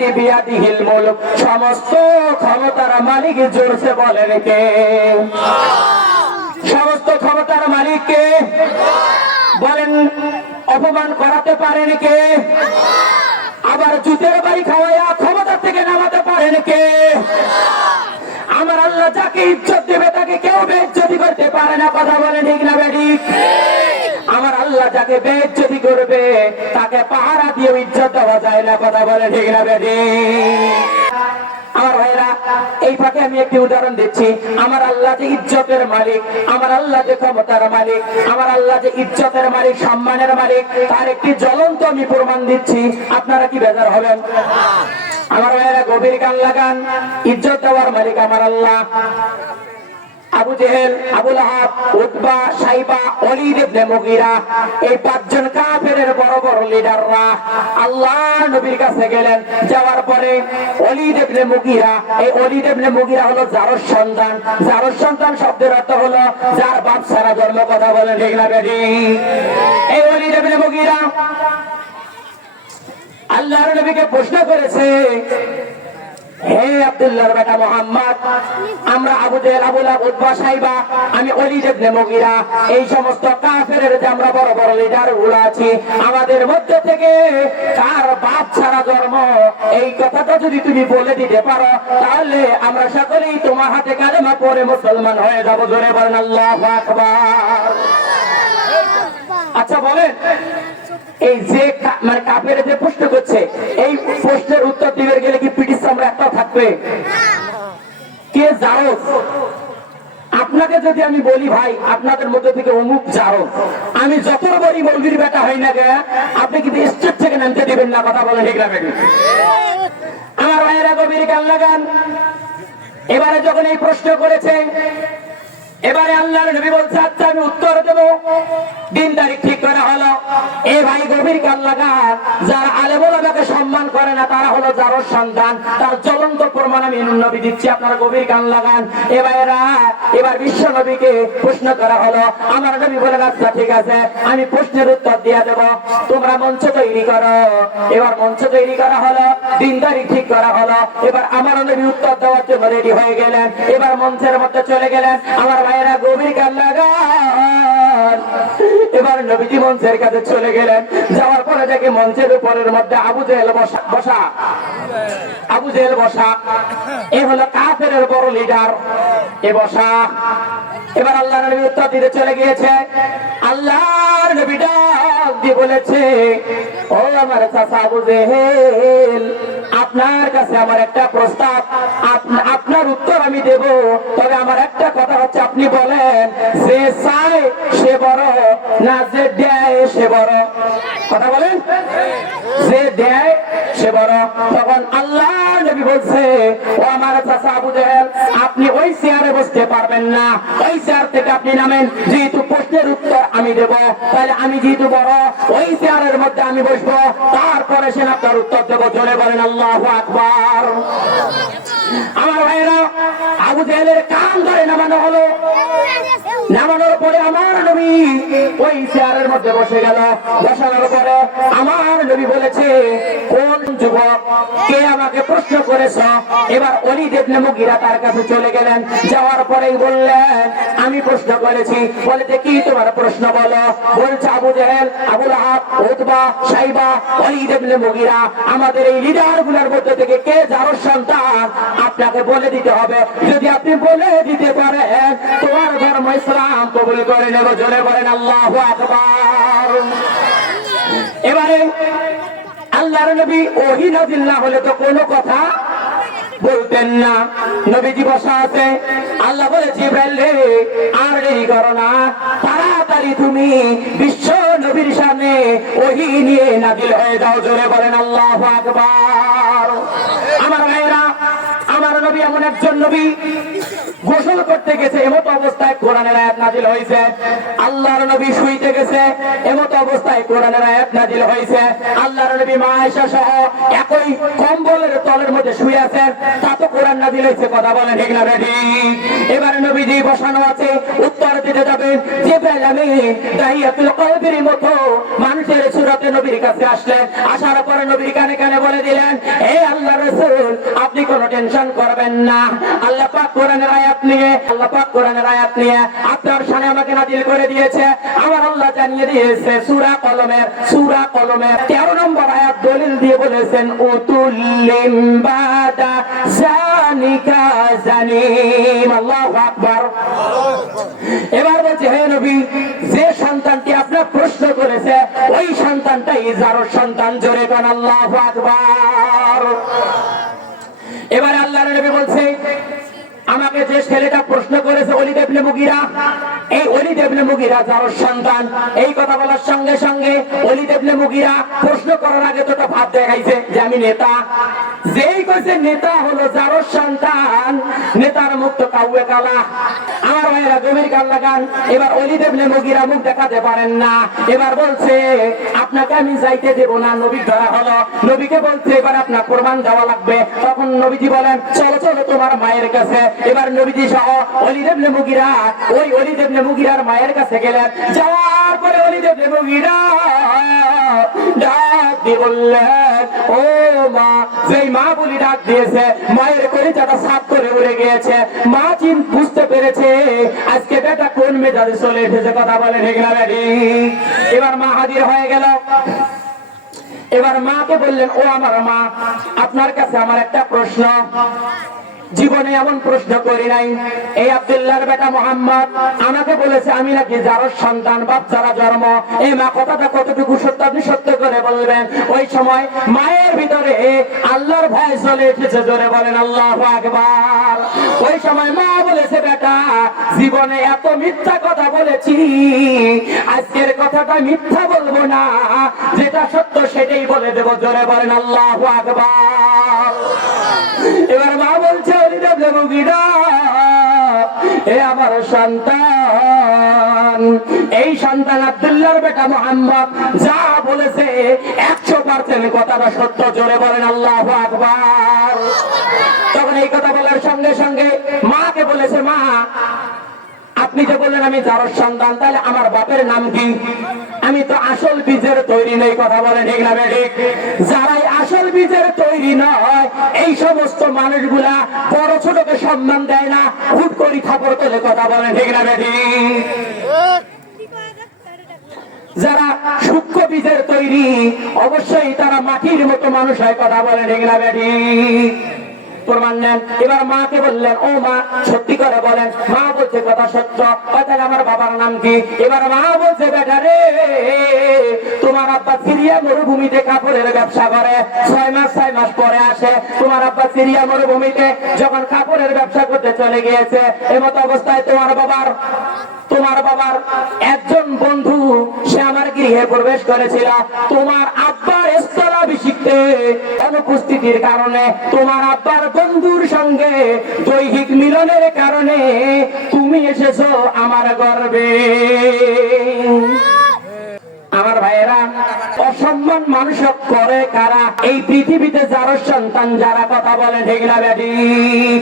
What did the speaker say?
আল্লাযী বিয়াদিহিল মুলক, সমস্ত ক্ষমতার মালিক জোরসে বলেন কে? সমস্ত ক্ষমতার মালিক কে? বলেন। অপমান করাতে পারেন কে? আবার জুতের বাড়ি খাওয়াইয়া ক্ষমতা থেকে নামাতে পারেন কে? আমার আল্লাহ যাকে ইজ্জত দেবে তাকে কেউ বেইজ্জতি করতে পারে না। কথা বলেন ঠিক না বেঠিক? আমার আল্লাহ যাকে বেইজ্জতি করবে তাকে পাহারা দিয়ে ইজ্জত দেওয়া যায় না। কথা বলেন ঠিক না বেঠিক? আমার ভাইরা, এই ফাঁকে আমি একটি উদাহরণ দিচ্ছি। আমার আল্লাহ যে ইজ্জতের মালিক, আমার আল্লাহ যে ক্ষমতার মালিক, আমার আল্লাহ যে ইজ্জতের মালিক, সম্মানের মালিক, তার একটি জ্বলন্ত আমি প্রমাণ দিচ্ছি। আপনারা কি বেজার হবেন? আমার ভাইরা গভীর কান লাগান। ইজ্জত দেওয়ার মালিক আমার আল্লাহ। আবু জেহেল, আবু লাহাব, উতবা, সাইবা, ওলীদ ইবনে মুগীরা, এই পাঁচজন কাফেরের বড় বড় লিডাররা আল্লাহর নবীর কাছে গেলেন। যাওয়ার পরে ওলীদ ইবনে মুগীরা, এই ওলীদ ইবনে মুগীরা হলো জারস সন্তান। জারস সন্তান শব্দের অর্থ হলো যার বাপ ছাড়া জন্ম। কথা বলেন ঠিক না বেঠিক? এই ওলীদ ইবনে মুগীরা আল্লাহর নবীকে প্রশ্ন করেছে, হে আব্দুল্লাহর বেটা মুহাম্মদ, আমরা আবু জেহেল, আবু লাহাব, উতবা, সাইবা, আমি ওলীদ ইবনে মুগীরা, এই সমস্ত কাফেরের যে আমরা বড় বড় লিডার গুলো আছি, আমাদের মধ্যে থেকে কার বাপ ছাড়া জন্ম, এই কথাটা যদি তুমি বলে দিতে পারো তাহলে আমরা সকলেই তোমার হাতে কালেমা পড়ে মুসলমান হয়ে যাব। জোরে বলেন আল্লাহু আকবার। আচ্ছা বলেন, এই যে মানে কাফের যে প্রশ্ন করছে, এই প্রশ্নের উত্তর দিবে গেলে কি পিটির চামড়া একটাও থাকবে? কে জারজ? আপনাকে যদি আমি বলি ভাই আপনাদের মধ্যে থেকে অমুক জারজ, আমি যত বড়ই মৌলবীর বেটা হই না গে, আপনি কিন্তু স্টেজ থেকে নামতে দিবেন না। কথা বলেন ঠিক না বেঠিক? আমার ভাইয়েরা গভীর কান লাগান। এবারে যখন এই প্রশ্ন করেছে, এবারে আল্লাহর নবী বলছে আচ্ছা আমি উত্তর দেব। দিন তারিখ ঠিক করা হলো। এ ভাই গভীর কান লাগান। যারা আলেম ওলামাকে সম্মান করে না তারা হলো জারজ সন্তান। তার জ্বলন্ত প্রমাণ আমি নবী দিচ্ছি, আপনারা গভীর কান লাগান। এ ভাইরা, এবার বিশ্ব নবীকে প্রশ্ন করা হলো। আমার নবী বলেন আচ্ছা ঠিক আছে, আমি প্রশ্নের উত্তর দিয়ে দেব, তোমরা মঞ্চ তৈরি করো। এবার মঞ্চ তৈরি করা হলো, দিন তারিখ ঠিক করা হলো। এবার আমার নবী উত্তর দেওয়ার জন্য রেডি হয়ে গেলেন। এবার মঞ্চের মধ্যে চলে গেলেন। আমার ভাইয়েরা গভীর কান লাগান। এবার নবীজি মঞ্চের কাছে চলে গেলেন। যাওয়ার পরে দেখে মঞ্চের উপরের মধ্যে আবু জেহেল বসা। আবু জেহেল বসা, এ হলো কাফেরের বড় লিডার, এ বসা। এবার আল্লাহর নবী উত্তর দিতে চলে গিয়েছে। আল্লাহর নবী ডাক দিয়ে বলেছে, ও আমার চাচা আবু জেহেল, আপনার কাছে আমার একটা প্রস্তাব। আপনার উত্তর আমি দেব, তবে আমার একটা কথা হচ্ছে আপনি বলেন যে চায় সে বড় না যে দেয় সে বড়? কথা বলেন। যে দেয় সে বড়। তখন আল্লাহ নবী বলছে, ও আমার চাচা আবু জেহেল, আপনি ওই চেয়ারে বসতে পারবেন না, ওই চেয়ার থেকে আপনি নামেন। যেহেতু প্রশ্নের উত্তর আমি দেব, তাহলে আমি যেহেতু বড়, ওই চেয়ারের মধ্যে আমি বসবো, তারপরে সে আপনার উত্তর দেবো। জোরে বলেন আল্লাহু আকবার। আমার ভাইয়েরা, আবু জেহেলের কান ধরে নামানো হলো। নামানোর পরে আমার নবী ওই চেয়ারের মধ্যে বসে গেল। বসানোর পরে আমার নবী বলেছে, কোন যুবক কে আমাকে প্রশ্ন করেছ? এবার ওলীদ ইবনে মুগীরা তার কাছে চলে গেলেন। যাওয়ার পরেই বললেন, আমি প্রশ্ন করেছি। বলেছে কি তোমার প্রশ্ন বলো? বলছে আবু জেহেল, আবু লাহাব, উতবা, সাইবা, ওলীদ ইবনে মুগীরা, আমাদের এই লিডার গুলোর মধ্যে থেকে কে জারজ সন্তান আপনাকে বলে দিতে হবে। যদি আপনি বলে দিতে পারেন তোমার ধর্ম ইসলাম কবুল করে নেব। জোরে বলেন আল্লাহু আকবার। এবারে আল্লাহর নবী ওহী নাযিল না হলে তো কোনো কথা বলতেন না। নবীজি বসা আছে। আল্লাহ বলে, জিবরাইল রে, আর দেরি করো না, তাড়াতাড়ি তুমি বিশ্ব নবীর সামনে ওহী নিয়ে নাযিল হয়ে যাও। জোরে বলেন আল্লাহু আকবার। আমার ভাইরা, আমার নবী এমন একজন নবী গোসল করতে গেছে, এমত অবস্থায় কোরআনের আয়াত নাজিল হয়েছে। আল্লাহর নবী শুইতে গেছে, এমত অবস্থায় কোরআনের আয়াত নাজিল হয়েছে। আল্লাহর নবী মা আয়েশা সহ একই কম্বলের তলের মধ্যে শুয়ে আছেন, তা তো কোরআন নাজিল হয়েছে। কথা বলেন ঠিক না বেঠি? এবারে নবীজি বসানো আছে, উত্তর দিতে যাবেন। জিবরাইল আমিন দাহিয়াতুল কলবের মতো মানুষের সুরতে নবীর কাছে আসলেন। আসার পরে নবীর কানে কানে বলে দিলেন, হে আল্লাহর রাসূল, আপনি কোনো টেনশন করবেন না। আল্লাহ পাক কোরআনের আয়াত নিয়ে আপনার শানে আমাকে নাজিল করে দিয়েছে। আমার আল্লাহ জানিয়ে দিয়েছে সূরা কলমের 13 নম্বর আয়াত দলিল দিয়ে বলেছেন, উতুল্লিম বাদা জানিকা জানিম। আল্লাহু আকবার। এবার বলছে, হে নবী, যে সন্তানটি আপনার প্রশ্ন করেছে ওই সন্তানটাই যারর সন্তান। জোরে কোন আল্লাহু আকবার। এবারে আল্লাহর নবী বলছে, আমাকে যে ছেলেটা প্রশ্ন করেছে ওলীদ ইবনে মুগীরা, এই ওলীদ ইবনে মুগীরা যারর সন্তান। এই কথা বলার সঙ্গে সঙ্গে ওলীদ ইবনে মুগীরা প্রশ্ন করার আগে তো ভাব দেখাইছে যে আমি নেতা। যেই কইছে নেতা হলো যারর সন্তান, নেতার মুখ তো কাউয়ে কালা। আমার ভাইয়েরা গভীর কান লাগান। এবার ওলীদ ইবনে মুগীরা মুখ দেখাতে পারেন না। এবার বলছে, আপনাকে আমি যাইতে দেব না। নবী ধরা হলো। নবীকে বলছে, এবার আপনার কোরবান দেওয়া লাগবে। তখন নবীজি বলেন, চলো চলো তোমার মায়ের কাছে। এবার নবীজি সহ ওলীদ ইবনে মুগীরা ওই ওলীদ ইবনে মুগীরার মায়ের কাছে গেলেন। যাওয়ার পরে ওলীদ ইবনে মুগীরা ডাক দিয়ে বললেন, ও মা। যেই মা বলি ডাক দিয়েছে, মায়ের কলিজাটা সাফ করে উড়ে গিয়েছে। মা বুঝতে পেরেছে আজকে বেটা কোন মেজাজে চলে এসেছে। কথা বলে ঠিক না বেটি? এবার মা হাজির হয়ে গেল। এবার মাকে বললেন, ও আমার মা, আপনার কাছে আমার একটা প্রশ্ন। জীবনে এমন প্রশ্ন করি নাই। এই আব্দুল্লাহর বেটা মোহাম্মদ আমাকে বলেছে আমি নাকি যারর সন্তান, বাপ যারা জন্ম। এই মা কথাটা কতটুকু সত্য আপনি সত্য করে বলবেন। ওই সময় মায়ের ভিতরে আল্লাহর ভয় চলে এসেছে। জোরে বলেন আল্লাহু আকবার। ওই সময় মা বলেছে, বেটা, জীবনে এত মিথ্যা কথা বলেছি, আজকের কথাটা মিথ্যা বলবো না, যেটা সত্য সেটাই বলে দেব। জোরে বলেন আল্লাহু আকবার। এবার মা বলছে, ওলীদ ইবনে মুগীরা, এ আমার সন্তান, এই সন্তান আব্দুল্লাহর বেটা মুহাম্মদ যা বলেছে 100% কথাটা সত্য। জোরে বলেন আল্লাহু আকবার। তখন এই কথা বলার সঙ্গে সঙ্গে মাকে বলেছে, মা, আপনি যে বললেন আমি যারর সন্তান, তাহলে আমার বাপের নাম কি? আমি তো আসল বীজের তৈরি নেই। কথা বলেন ঠিক না বেঠিক? যারাই আসল বীজের তৈরি নয়, এই সমস্ত মানুষগুলা বড় ছোটকে সম্মান দেয় না, হুট করি খাবার তোলে। কথা বলেন ঠিক না বেঠিক? যারা সূক্ষ্ম বীজের তৈরি, অবশ্যই তারা মাটির মতো মানুষ হয়। কথা বলেন ঠিক না বেঠিক? প্রমাণ নেন। এবার মাকে বললেন, ও মা, সত্যি করে বলেন। মা বলছে, কথা সত্য। তাহলে আমার বাবার নাম কি? এবার মা বলছে, বেটা রে, তোমার আব্বা সিরিয়া মরুভূমিতে কাপড়ের ব্যবসা করে। 6 মাস পরে আসে। তোমার আব্বা সিরিয়া মরুভূমিতে যখন কাপড়ের ব্যবসা করতে চলে গিয়েছে, এমত অবস্থায় তোমার বাবার একজন বন্ধু সে আমার গৃহে প্রবেশ করেছিল। তোমার আব্বার স্থলাভিষিক্তে অনুপস্থিতির কারণে, তোমার আব্বার বন্ধুর সঙ্গে দৈহিক মিলনের কারণে তুমি এসেছো আমার গর্ভে। আমার ভাইয়েরা, অসম্মান মানুষ করে কারা? এই পৃথিবীতে যারর সন্তান যারা। কথা বলে ঠিক না বেঠিক?